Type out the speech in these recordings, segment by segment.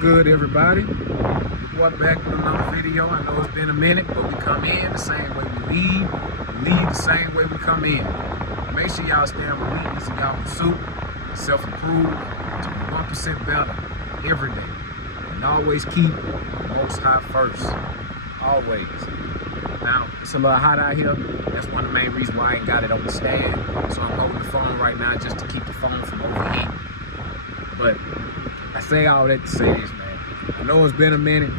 good, everybody? Your boy back with another video. I know it's been a minute, but we come in the same way we leave the same way we come in. Make sure y'all stay on relentless in y'all pursuit, self-improve, to be 1% better every day. And always keep the Most High first. Always. Now, it's a little hot out here. That's one of the main reasons why I ain't got it on the stand. So I'm holding the phone right now just to keep the phone from overheating. But I say all that to say this, man. I know it's been a minute.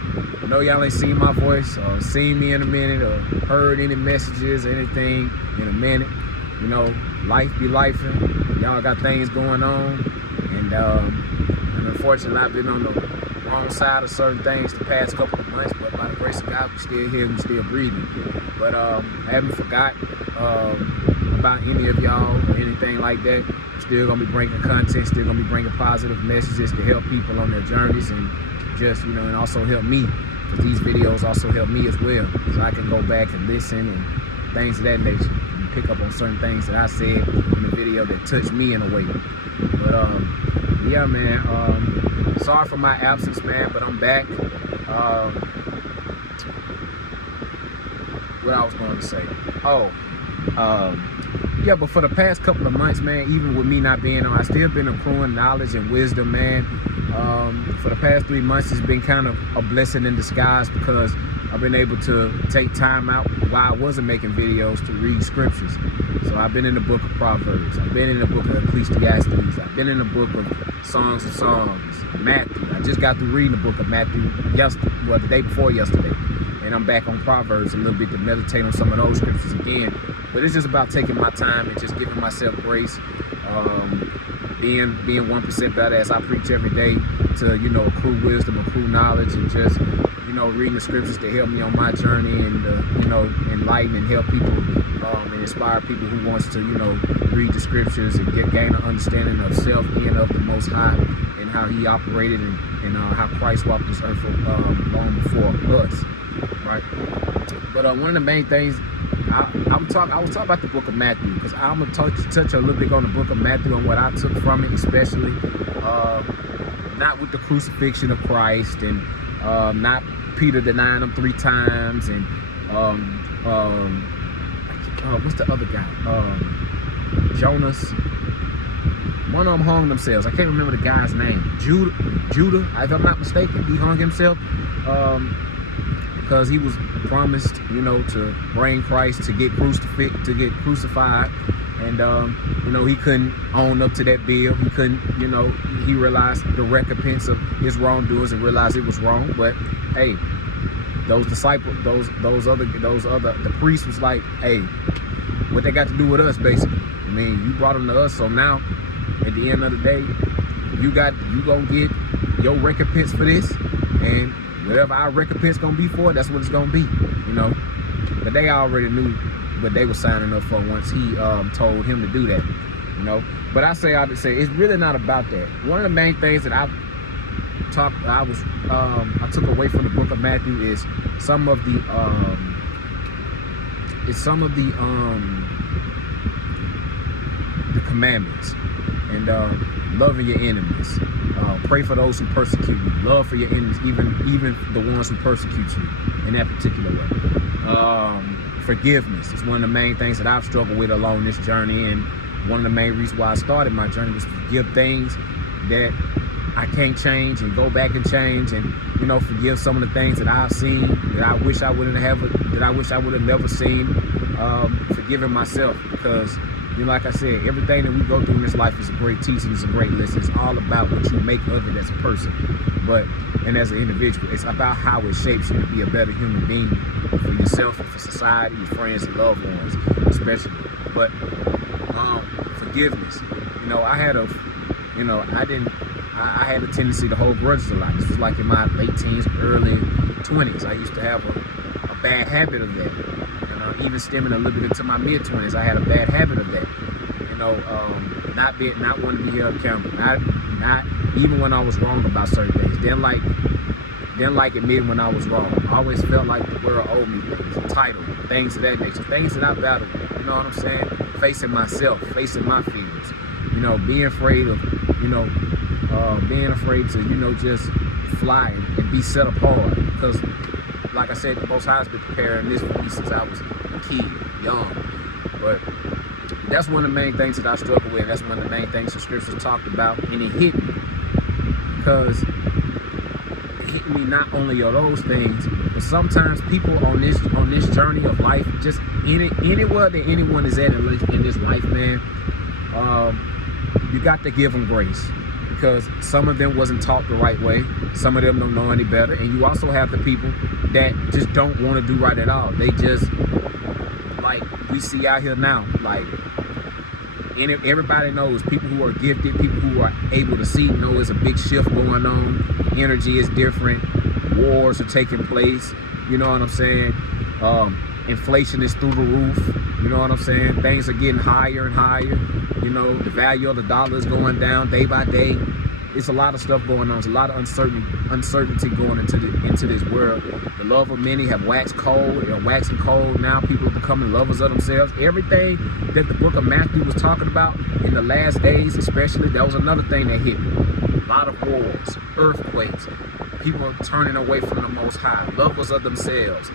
I know y'all ain't seen my voice or seen me in a minute or heard any messages or anything in a minute. You know, life be lifing. Y'all got things going on. And unfortunately, I've been on the wrong side of certain things the past couple of months. But by the grace of God, we're still here, we're still breathing. But I haven't forgot about any of y'all or anything like that. Still gonna be bringing content, still gonna be bringing positive messages to help people on their journeys and just, you know, and also help me, because these videos also help me as well, so I can go back and listen and things of that nature and pick up on certain things that I said in the video that touched me in a way. But yeah, man, sorry for my absence, man, but I'm back. What I was going to say, yeah, but for the past couple of months, man, even with me not being on, I still been accruing knowledge and wisdom, man. For the past 3 months, it's been kind of a blessing in disguise, because I've been able to take time out while I wasn't making videos to read scriptures. So I've been in the book of Proverbs, I've been in the book of Ecclesiastes, I've been in the book of Songs of Songs, Matthew. I just got through reading the book of Matthew the day before yesterday. And I'm back on Proverbs a little bit to meditate on some of those scriptures again. But it's just about taking my time and just giving myself grace, being 1% better as I preach every day, to, you know, accrue wisdom, accrue knowledge, and just, you know, reading the scriptures to help me on my journey and, you know, enlighten and help people and inspire people who wants to, you know, read the scriptures and gain an understanding of self and of the Most High and how he operated and how Christ walked this earth long before us. Right, but one of the main things I was talking about the book of Matthew, because I'm gonna touch a little bit on the book of Matthew and what I took from it, especially not with the crucifixion of Christ and not Peter denying him 3 times and what's the other guy, Jonas. One of them hung themselves. I can't remember the guy's name. Judah, if I'm not mistaken, he hung himself. Because he was promised, you know, to bring Christ to get crucified, and you know, he couldn't own up to that bill. He couldn't, you know, he realized the recompense of his wrongdoings and realized it was wrong. But hey, those disciples, the priest was like, hey, what they got to do with us, basically? I mean, you brought them to us, so now at the end of the day, you gonna get your recompense for this, and whatever our recompense gonna be for it, that's what it's gonna be, you know. But they already knew what they were signing up for once he told him to do that, you know. But I would say it's really not about that. One of the main things that I took away from the book of Matthew is some of the commandments, and loving your enemies. Pray for those who persecute you. Love for your enemies, even the ones who persecute you in that particular way. Forgiveness is one of the main things that I've struggled with along this journey, and one of the main reasons why I started my journey was to forgive things that I can't change and go back and change, and, you know, forgive some of the things that I've seen that I wish I would have never seen. Forgiving myself, because, you know, like I said, everything that we go through in this life is a great teaching, it's a great lesson. It's all about what you make of it as a person, and as an individual. It's about how it shapes you to be a better human being for yourself and for society, your friends and loved ones, especially. But forgiveness, you know, I had a tendency to hold grudges a lot. This was like in my late teens, early 20s. I used to have a bad habit of that. Even stemming a little bit into my mid-20s, I had a bad habit of that. You know, not wanting to be held accountable. Not even when I was wrong about certain things. Didn't like admitting when I was wrong. I always felt like the world owed me things, entitled, things of that nature, things that I battled with. You know what I'm saying? Facing myself, facing my fears. You know, being afraid of, you know, being afraid to, you know, just fly and be set apart. Because, like I said, the Most High has been preparing this for me since I was a kid, young. But that's one of the main things that I struggle with. That's one of the main things the scriptures talked about, and it hit me. Because it hit me not only of those things, but sometimes people on this journey of life, just anywhere that anyone is at in this life, man, you got to give them grace. Because some of them wasn't taught the right way. Some of them don't know any better. And you also have the people that just don't want to do right at all. They just, like we see out here now, like everybody knows, people who are gifted, people who are able to see, know there's a big shift going on. Energy is different. Wars are taking place. You know what I'm saying? Inflation is through the roof. You know what I'm saying? Things are getting higher and higher. You know, the value of the dollar is going down day by day. It's a lot of stuff going on. There's a lot of uncertainty going into this world. The love of many have waxed cold. They're waxing cold. Now people are becoming lovers of themselves. Everything that the book of Matthew was talking about in the last days, especially, that was another thing that hit me. A lot of wars, earthquakes, people turning away from the Most High, lovers of themselves.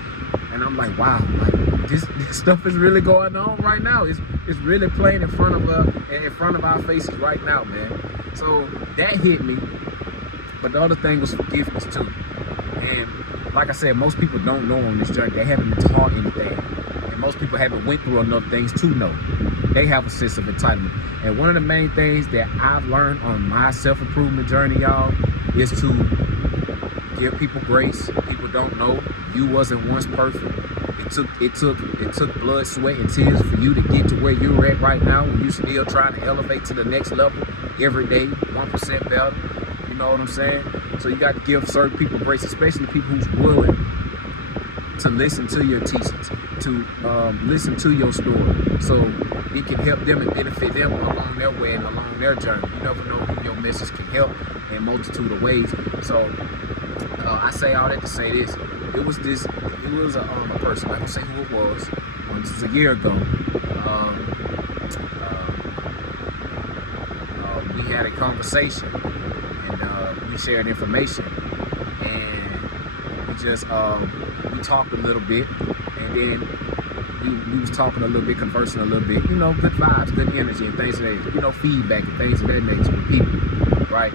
And I'm like, wow, like this stuff is really going on right now. It's really playing in front of our faces right now, man. So that hit me. But the other thing was forgiveness too. And like I said, most people don't know on this journey. They haven't been taught anything. And most people haven't went through enough things to know. They have a sense of entitlement. And one of the main things that I've learned on my self-improvement journey, y'all, is to give people grace. People don't know you wasn't once perfect. It took blood, sweat, and tears for you to get to where you're at right now. When you still trying to elevate to the next level every day, 1% better. You know what I'm saying? So you got to give certain people grace, especially people who's willing to listen to your teachings, to listen to your story, so it can help them and benefit them along their way and along their journey. You never know who your message can help in a multitude of ways. So I say all that to say this. It was a person, I don't say who it was. This was a year ago. We had a conversation, and we shared information, and we just we talked a little bit, and then we was talking a little bit, conversing a little bit, you know, good vibes, good energy, and things of that, you know, feedback and things of that nature with people, right?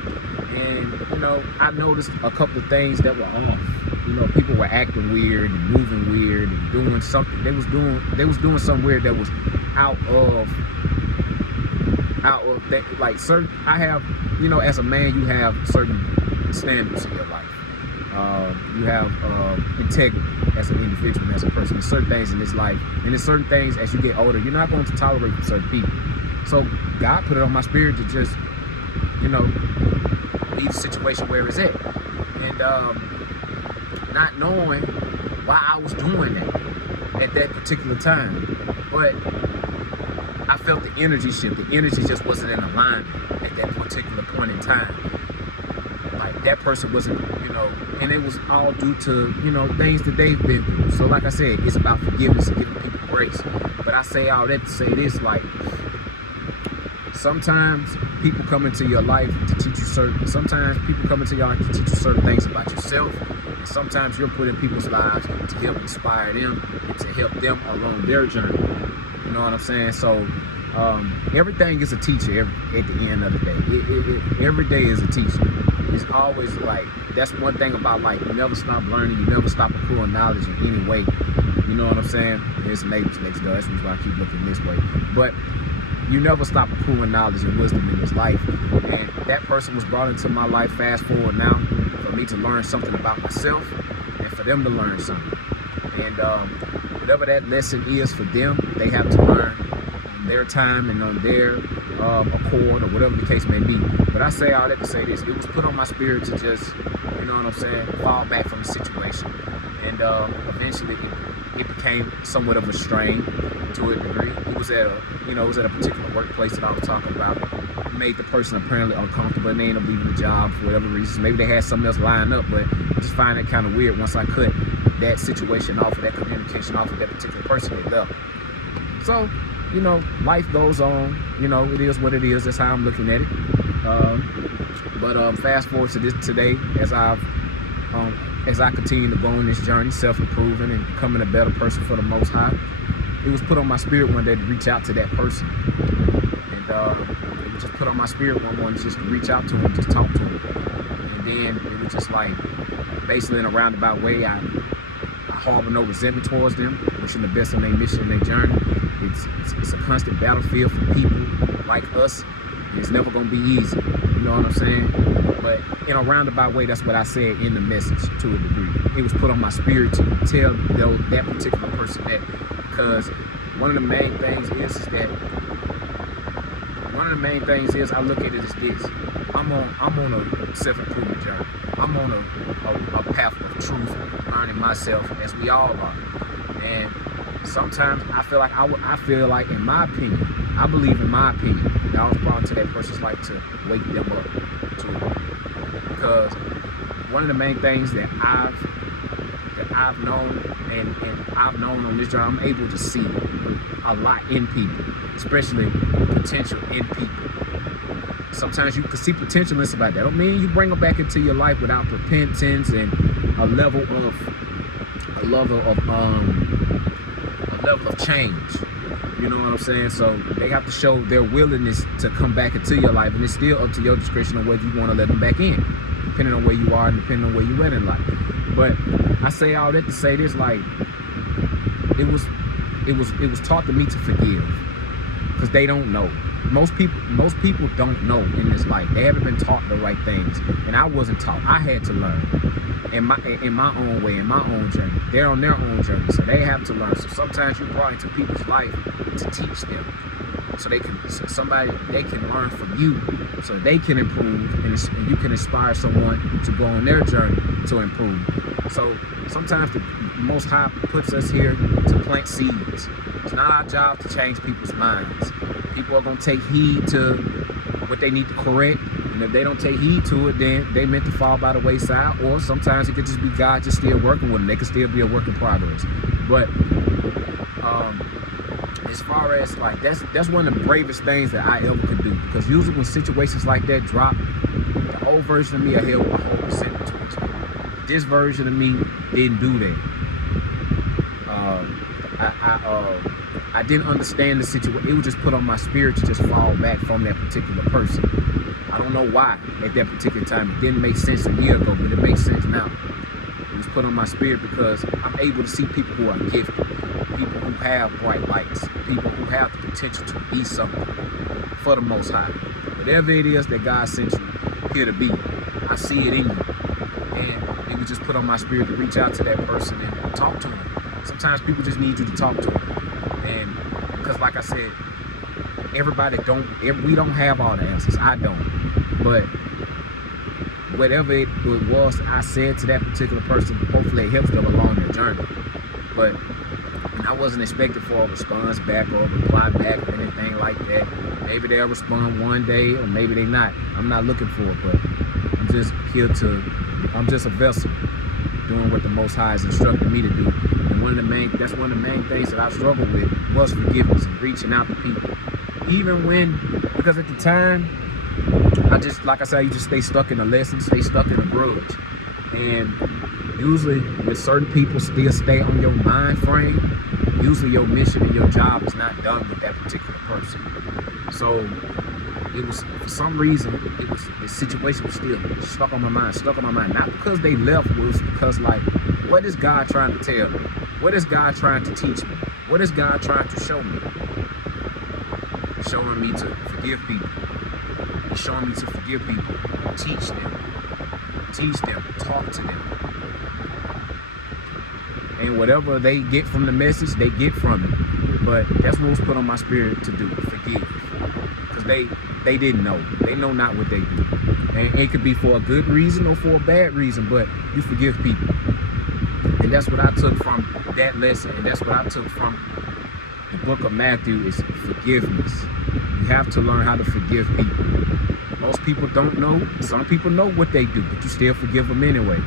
And you know, I noticed a couple of things that were off. You know, people were acting weird and moving weird and doing something. They was doing something weird that was out of that. Like certain, I have, you know, as a man, you have certain standards in your life. You have integrity as an individual and as a person. There's certain things in this life, and there's certain things as you get older, you're not going to tolerate for certain people. So God put it on my spirit to just, you know, leave the situation where it's at. And not knowing why I was doing that at that particular time. But I felt the energy shift. The energy just wasn't in alignment at that particular point in time. Like that person wasn't, you know, and it was all due to, you know, things that they've been through. So like I said, it's about forgiveness and giving people grace. But I say all that to say this, like, sometimes people come into your life to teach you sometimes people come into your life to teach you certain things about yourself. And sometimes you're put in people's lives to help inspire them and to help them along their journey. You know what I'm saying? So everything is a teacher at the end of the day. Every day is a teacher. It's always like, that's one thing about life. You never stop learning. You never stop accruing knowledge in any way. You know what I'm saying? There's neighbors next door. That's why I keep looking this way. But you never stop accruing knowledge and wisdom in this life. And that person was brought into my life, fast forward now, for me to learn something about myself and for them to learn something. And whatever that lesson is for them, they have to learn on their time and on their accord, or whatever the case may be. But I say all that to say this. It was put on my spirit to just, you know what I'm saying, fall back from the situation. And eventually it became somewhat of a strain to a degree. It was at a particular workplace that I was talking about. It made the person apparently uncomfortable, and they ended up leaving the job for whatever reasons. Maybe they had something else lined up, but I just find it kind of weird once I cut that situation off, of that communication off of that particular person, they left. So, you know, life goes on. You know, it is what it is. That's how I'm looking at it. But fast forward to this today, as I continue to go on this journey, self-improving and becoming a better person for the Most High, it was put on my spirit one day to reach out to that person. And it was just put on my spirit one morning just to reach out to him, just talk to him. And then it was just like, basically in a roundabout way, I harbor no resentment towards them, wishing the best on their mission and their journey. It's a constant battlefield for people like us. It's never gonna be easy, you know what I'm saying? But in a roundabout way, that's what I said in the message to a degree. It was put on my spirit to tell that particular person that, because one of the main things is I look at it as this: I'm on a self-improvement journey. I'm on a path of truth, learning myself, as we all are. And sometimes I feel like in my opinion, I believe in my opinion, that I was brought to that person's life to wake them up to it. Because one of the main things that I've known and I've known on this journey, I'm able to see a lot in people, especially potential in people. Sometimes you can see potential in somebody. That don't mean you bring them back into your life without repentance and a level of change. You know what I'm saying? So they have to show their willingness to come back into your life, and it's still up to your discretion on whether you want to let them back in, depending on where you are and depending on where you at in life. But I say all that to say this: like, it was taught to me to forgive, because they don't know. Most people don't know in this life. They haven't been taught the right things, and I wasn't taught. I had to learn in my own way, in my own journey. They're on their own journey, so they have to learn. So sometimes you brought into people's life to teach them, so they can learn from you, so they can improve, and you can inspire someone to go on their journey to improve. So sometimes the Most High puts us here to plant seeds. It's not our job to change people's minds. People are going to take heed to what they need to correct, and if they don't take heed to it, then they meant to fall by the wayside. Or sometimes it could just be God just still working with them. They could still be a work in progress. But as far as like, that's one of the bravest things that I ever could do, because usually when situations like that drop, the old version of me I held a whole resentment towards me. This version of me didn't do that. I didn't understand the situation. It was just put on my spirit to just fall back from that particular person. I don't know why at that particular time. It didn't make sense a year ago, but it makes sense now. It was put on my spirit because I'm able to see people who are gifted, people who have bright lights, people who have the potential to be something for the Most High. Whatever it is that God sent you here to be, I see it in you. And it was just put on my spirit to reach out to that person and talk to them. Sometimes people just need you to talk to them. And because like I said, we don't have all the answers. I don't. But whatever it was I said to that particular person, hopefully it helps them along their journey. But I wasn't expecting for a response back or a reply back or anything like that. Maybe they'll respond one day or maybe they not. I'm not looking for it, but I'm just a vessel doing what the Most High has instructed me to do. And that's one of the main things that I struggled with was forgiveness and reaching out to people. Because at the time, like I said, you just stay stuck in a lesson, stay stuck in a grudge. And usually with certain people still stay on your mind frame, usually your mission and your job is not done with that particular person. So it was, for some reason, the situation was still stuck on my mind. Not because they left, it was because, like, what is God trying to tell me? What is God trying to teach me? What is God trying to show me? He's showing me to forgive people. He's showing me to forgive people. Teach them, talk to them. And whatever they get from the message, they get from it. But that's what was put on my spirit to do, forgive. Because they didn't know. They know not what they do. And it could be for a good reason or for a bad reason, but you forgive people. And that's what I took from that lesson. And that's what I took from the book of Matthew is forgiveness. You have to learn how to forgive people. Most people don't know. Some people know what they do, but you still forgive them anyway.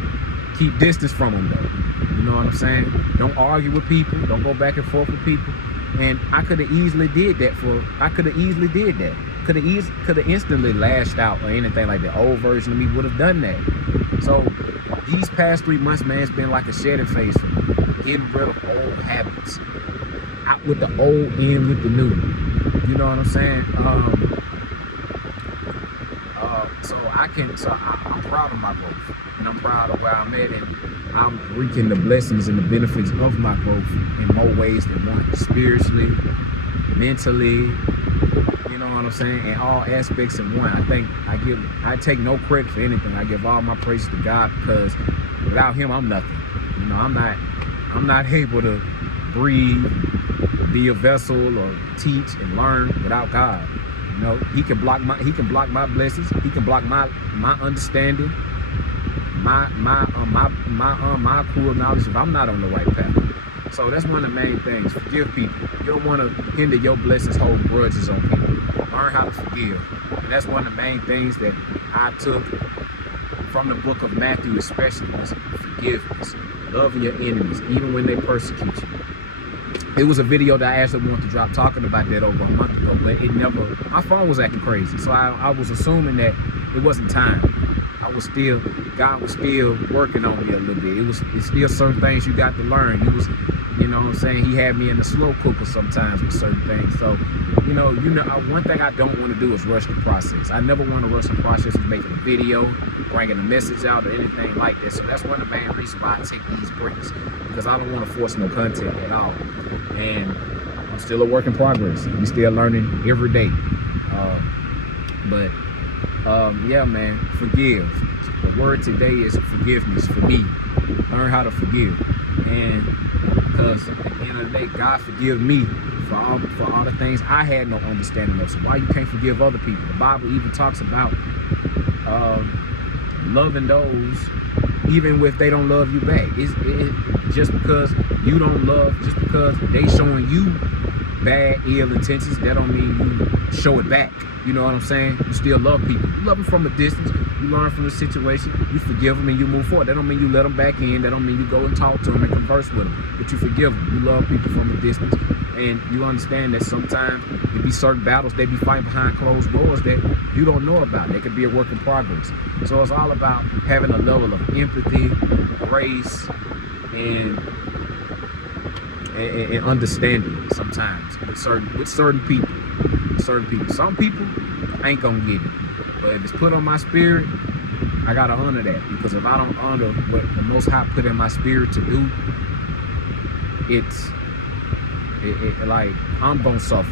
Keep distance from them though. You know what I'm saying? Don't argue with people. Don't go back and forth with people. And I could have easily did that. could have instantly lashed out or anything like the old version of me would have done that. So these past 3 months, man, it's been like a shedding phase for me. Getting rid of old habits. Out with the old, in with the new. You know what I'm saying? I'm proud of my growth, and I'm proud of where I'm at, and I'm reaping the blessings and the benefits of my growth in more ways than one. Spiritually, mentally, you know what I'm saying, in all aspects in one. I take no credit for anything. I give all my praise to God, because without him, I'm nothing. You know, I'm not able to breathe, be a vessel, or teach and learn without God. You know, he can block my blessings. He can block my understanding, my cool knowledge if I'm not on the right path. So that's one of the main things. Forgive people. You don't want to hinder your blessings holding grudges on people. Learn how to forgive. And that's one of the main things that I took from the book of Matthew, especially, was forgiveness. Loving your enemies, even when they persecute you. It was a video that I actually wanted to drop talking about that over a month ago, but it never, my phone was acting crazy. So I was assuming that it wasn't time. God was still working on me a little bit. It's still certain things you got to learn. You know what I'm saying? He had me in the slow cooker sometimes with certain things. So, you know, one thing I don't want to do is rush the process. I never want to rush the process of making a video, bringing a message out, or anything like that. So that's one of the main reasons why I take these breaks, because I don't want to force no content at all. And I'm still a work in progress. We still learning every day. Yeah, man, forgive. The word today is forgiveness for me. Learn how to forgive. And because at the end of the day, God forgive me for all the things I had no understanding of. So why you can't forgive other people? The Bible even talks about loving those even if they don't love you back. Just because you don't love, just because they showing you bad, ill intentions, that don't mean you show it back. You know what I'm saying? You still love people. You love them from a distance. You learn from the situation. You forgive them and you move forward. That don't mean you let them back in. That don't mean you go and talk to them and converse with them. But you forgive them. You love people from a distance. And you understand that sometimes there be certain battles they be fighting behind closed doors that you don't know about. They could be a work in progress. So it's all about having a level of empathy, grace, and understanding sometimes with certain people. Some people ain't gonna get it, but if it's put on my spirit, I gotta honor that, because if I don't honor what the Most High put in my spirit to do, like I'm gonna suffer.